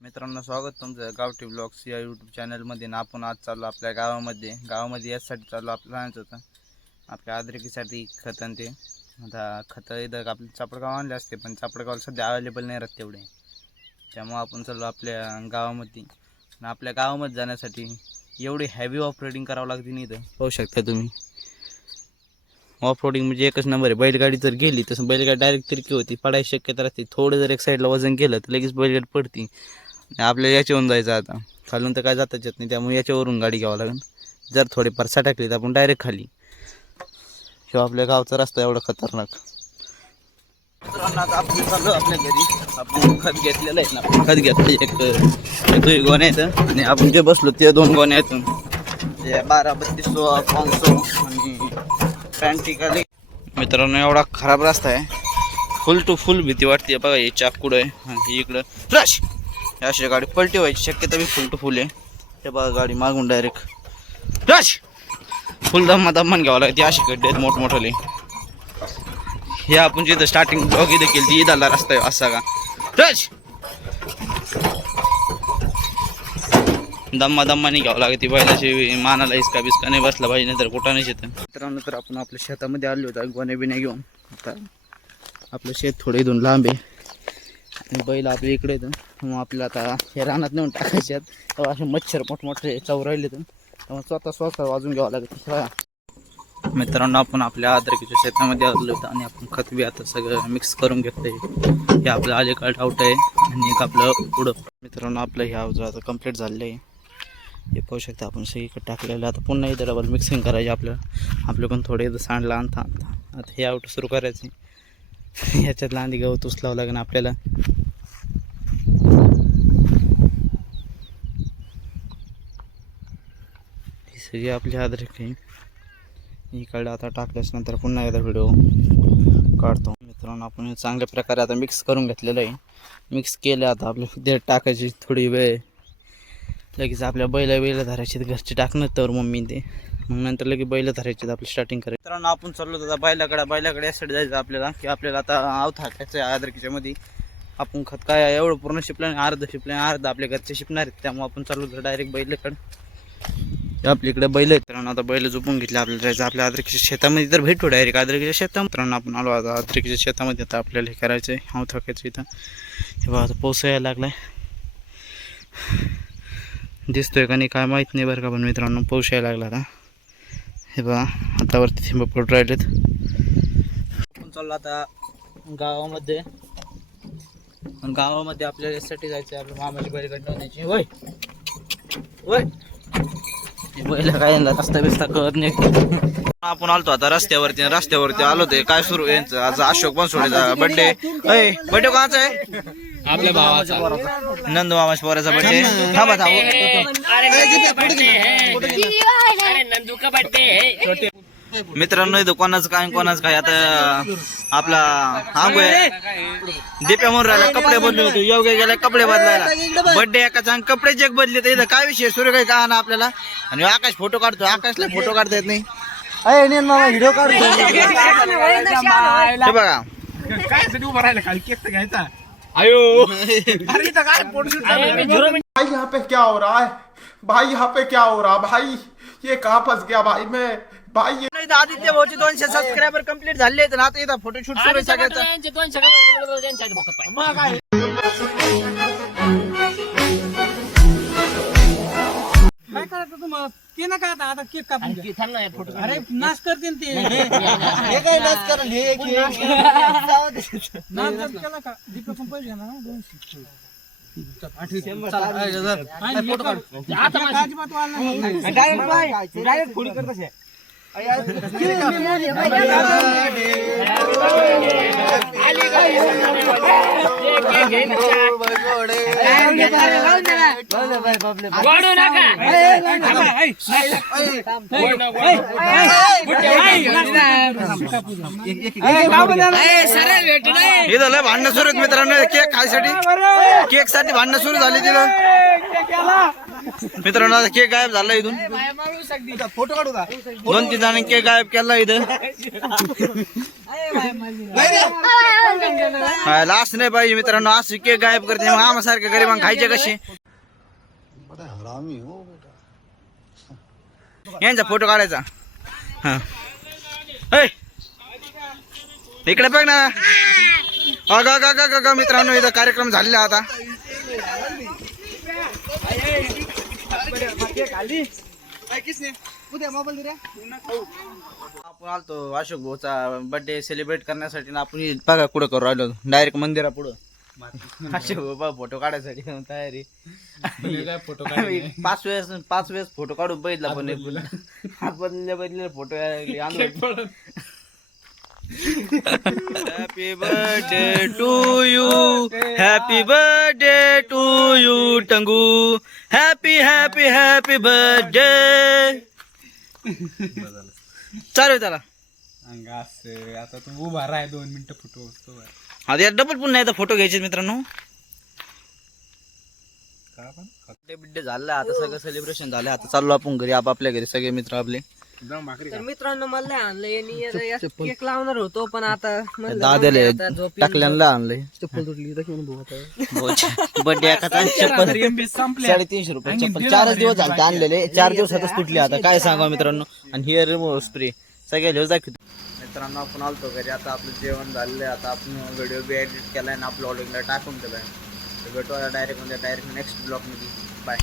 मित्रांनो, स्वागत तुमचं गावठी ब्लॉग्स या यूट्यूब चॅनलमध्ये. आपण आज चाललो आपल्या गावामध्ये यासाठी चाललो. आपल्याला आणायचं होतं आपल्या अद्रकीसाठी खतं. ते आता खतं इथं आपलं चापडगाव आणले असते, पण चापडगावला सध्या अवेलेबल नाही राहत तेवढे. त्यामुळं आपण चाललो आपल्या गावामध्ये. आणि आपल्या गावामध्ये जाण्यासाठी एवढी हॅवी ऑफ रोडिंग करावं लागते नाही. इथं पाहू शकता तुम्ही. ऑफ रोडिंग म्हणजे एकच नंबर आहे. बैलगाडी जर गेली तसं बैलगाडी डायरेक्ट तिरकी होती, पडायची शक्यता राहते. थोडं जर एक साईडला वजन केलं तर लगेच बैलगाडी पडती. आपल्याला याच्यावरून जायचं, आता खालून तर काय जाताच येत नाही, त्यामुळे याच्यावरून गाडी घ्यावं लागेल. जर थोडीफार टाकली तर आपण डायरेक्ट खाली. किंवा आपल्या गावचा रस्ता एवढा खतरनाक. मित्रांनो, आता आपण चाललो आपल्या घरी. आपण खत घेतलेलं आहे ना, खत घेतलं एक गोण्या आहेत. आणि आपण जे बसलो ते 2 गोण्या आहेत. ते 12, 32, 500 आणि पॅन्टिकाली. मित्रांनो, एवढा खराब रस्ता आहे. फुल टू फुल भीती वाटते. बघा हे चाकूड आहे आणि इकडं फ्लॅश. अशी गाडी पलटी व्हायची शक्यता बी फुल टू फुल आहे. हे बघा गाडी मागून डायरेक्ट फ्लॅश. फुल दम्मान घ्यावं लागते. अशी गड्डे आहेत मोठमोठाले. हे आपण जिथं स्टार्टिंग ब्लॉग इथं केली ती ईदाला रस्ता आहे असा का फ्लॅश. दम्माने घ्यावं लागते. बैलाची मानाला इसका बिस्का नाही बसला पाहिजे, नाही तर कुठं नाही शेत. मित्रांनो, तर आपण आपल्या शेतामध्ये आलो होतो गोण्या बिण्या घेऊन. आता आपलं शेत थोडं इथून लांब आहे आणि बैल आपल्या इकडे येतं. मग आपल्याला आता हे रानात नेऊन टाकायचे आहेत. तेव्हा असे मच्छर मोठमोठे चव राहिले तर त्यामुळे स्वतः वाजून घ्यावं लागतं. मित्रांनो, आपण आपल्या अद्रकीच्या शेतामध्ये आलो होतो आणि आपण खत बी आता सगळं मिक्स करून घेतलंय. हे आपलं अलीकडे आउट आहे आणि एक आपलं पुढं. मित्रांनो, आपलं हे अवजार आता कम्प्लीट झालेलं आहे. हे पाहू शकता आपण सगळीकडे टाकलेलं. आता पुन्हा इथं डबल मिक्सिंग करायची. आपल्याकडून थोडे इथं सांडला आणता. आता हे आउट सुरू करायचं. याच्यात लांदी गवत उचलावं लागेल आपल्याला. ही सगळी आपली अद्रक आहे. इकडे आता टाकल्याच नंतर पुन्हा एकदा व्हिडिओ काढतो. मित्रांनो, आपण चांगल्या प्रकारे आता मिक्स करून घेतलेलं आहे. मिक्स केलं. आता आपल्या देठ टाकायची थोडी वेळ. लगेच आपल्या बैल धरायची घरचे टाकणं तर मम्मी ते. मग नंतर लगेच बैल धरायचे आपली स्टार्टिंग करायची. मित्रांनो, आपण चाललो होतो बैलाकडे यासाठी जायचं आपल्याला, की आपल्याला आता आवत हाकायचं आहे अद्रकीच्या मध्ये. आपण खत काय एवढं पूर्ण शिपलं नाही, अर्ध शिपलं नाही, अर्ध आपल्या घरचे शिपणार आहेत. त्यामुळे आपण चाललो होतो डायरेक्ट बैलाकडे. आपल्या इकडे बैल आहेत. मित्रांनो, आता बैल झोपून घेतले. आपल्याला जायचं आपल्या अद्रकीच्या शेतामध्ये. तर भेटू डायरेक्ट अद्रकीच्या शेतात. मित्रांनो, आपण आलो आता अद्रकीच्या शेतामध्ये. आता आपल्याला हे करायचं आहे, आवत हाकायचं इथं. हे बघा, आता पाऊस यायला लागलाय. दिसतोय का नाही काय माहीत नाही बरं का, पण मित्रांनो पाऊस यायला लागला आता. हे बघा, हातावरती थिंब पडून राहिलेत. आपण चाललो आता गावामध्ये. आपल्याला यासाठी जायचं आहे. आपल्या मामाची बैलगाडी न्यायची. वय बैल काय रस्ता बिस्ता कळत नाही. आपण आलतो आता रस्त्यावरती आलो. ते काय सुरू यांचं आज अशोक बनसोडेचा बर्थडे. बर्थडे कोणाचा आहे? आपल्या भावाचा, नंदू मामाच्या पोराचा बर्थडे. थांबा. मित्रांनो, इथं कोणाच काय आता आपला आंगो दिप्या म्हणून राहिला कपडे बदलले होते. योग्य गेला कपडे बदलायला. बर्थडे एकाचा कपडे जग बदले. तर इथं काय विषय सुरू काय का ना आपल्याला. आणि आकाश फोटो काढतो. आकाशला फोटो काढता येत नाही. व्हिडिओ काढतो. हे बघा काय उभं राहिलं खाली केक तर घ्यायचा. आयो अरे इथं काय फोटोशूट भाई यहाँ पे क्या हो रहा है भाई ये कहाँ फंस गया भाई मैं भाई ये आदित्य भाऊचे 200 सबस्क्रायबर कंप्लीट झाले आहेत. आता इथं फोटोशूट सुरू आहे सगळ्याचं. काय करायचं तुम्हाला ते ना काय आता केक कापून घ्या. अरे नाच करते ते. हे काय नाच करून हे नाच जर केला का दीपक पण पैसे घेणार ना 200. फोटो काढ. अजिबात वाला नाही. डायरेक्ट फोन करत असे. भांडणं सुरू आहेत मित्रांनो. केक साठी भांडणं सुरू झाली तिला. मित्रांनो आता केक गायब झाला इथून. फोटो काढू का 2-3 जणांनी केक गायब केला इथं. लास्ट नाही पाहिजे मित्रांनो, असं केक गायब करते मग आम्हासारख्या गरिबांना खायचे कसे. यांचा फोटो काढायचा. हा इकडे बघ ना. अगं मित्रांनो इथं कार्यक्रम झालेला आता. आपण आलतो अशोक भाऊचा बर्थडे सेलिब्रेट करण्यासाठी ना आपण बघा कुठं करू राहिलो डायरेक्ट मंदिरा पुढं. अशोक भाऊ फोटो काढायसाठी तयारी. 5 वेळेस फोटो काढून बघितला पण बदले फोटो आणले. Happy birthday to you, happy birthday to you Tangu, happy happy happy birthday. चालू त्याला आता तू उभा राह 2 मिनिटं फोटो. आता या डबल पुन्हा एकदा फोटो घ्यायचे मित्रांनो. बर्थडे झाला आता सगळं सेलिब्रेशन झालं. आता चाललो आपण घरी आपापल्या घरी सगळे मित्र आपले. तर मित्रांनो मला आणलं केक लावणार होतो पण आता दादाले टाकल्याला आणलंय. बर्थडे एकाचा चप्पल 350 रुपये चप्पल. 4 दिवस झाले आणलेले, 4 दिवसातच तुटली. आता काय सांगा मित्रांनो. आणि हिअर रिमूव्ह स्प्रे सगळ्या घेऊन दाखवतो. मित्रांनो आपण आलतो घरी. आता आपलं जेवण झालेलं आहे. आता आपण व्हिडिओ बी एडिट केलाय आणि अपलोडिंगला टाकून दिलाय. तर भेटू डायरेक्ट नेक्स्ट ब्लॉग मध्ये. बाय.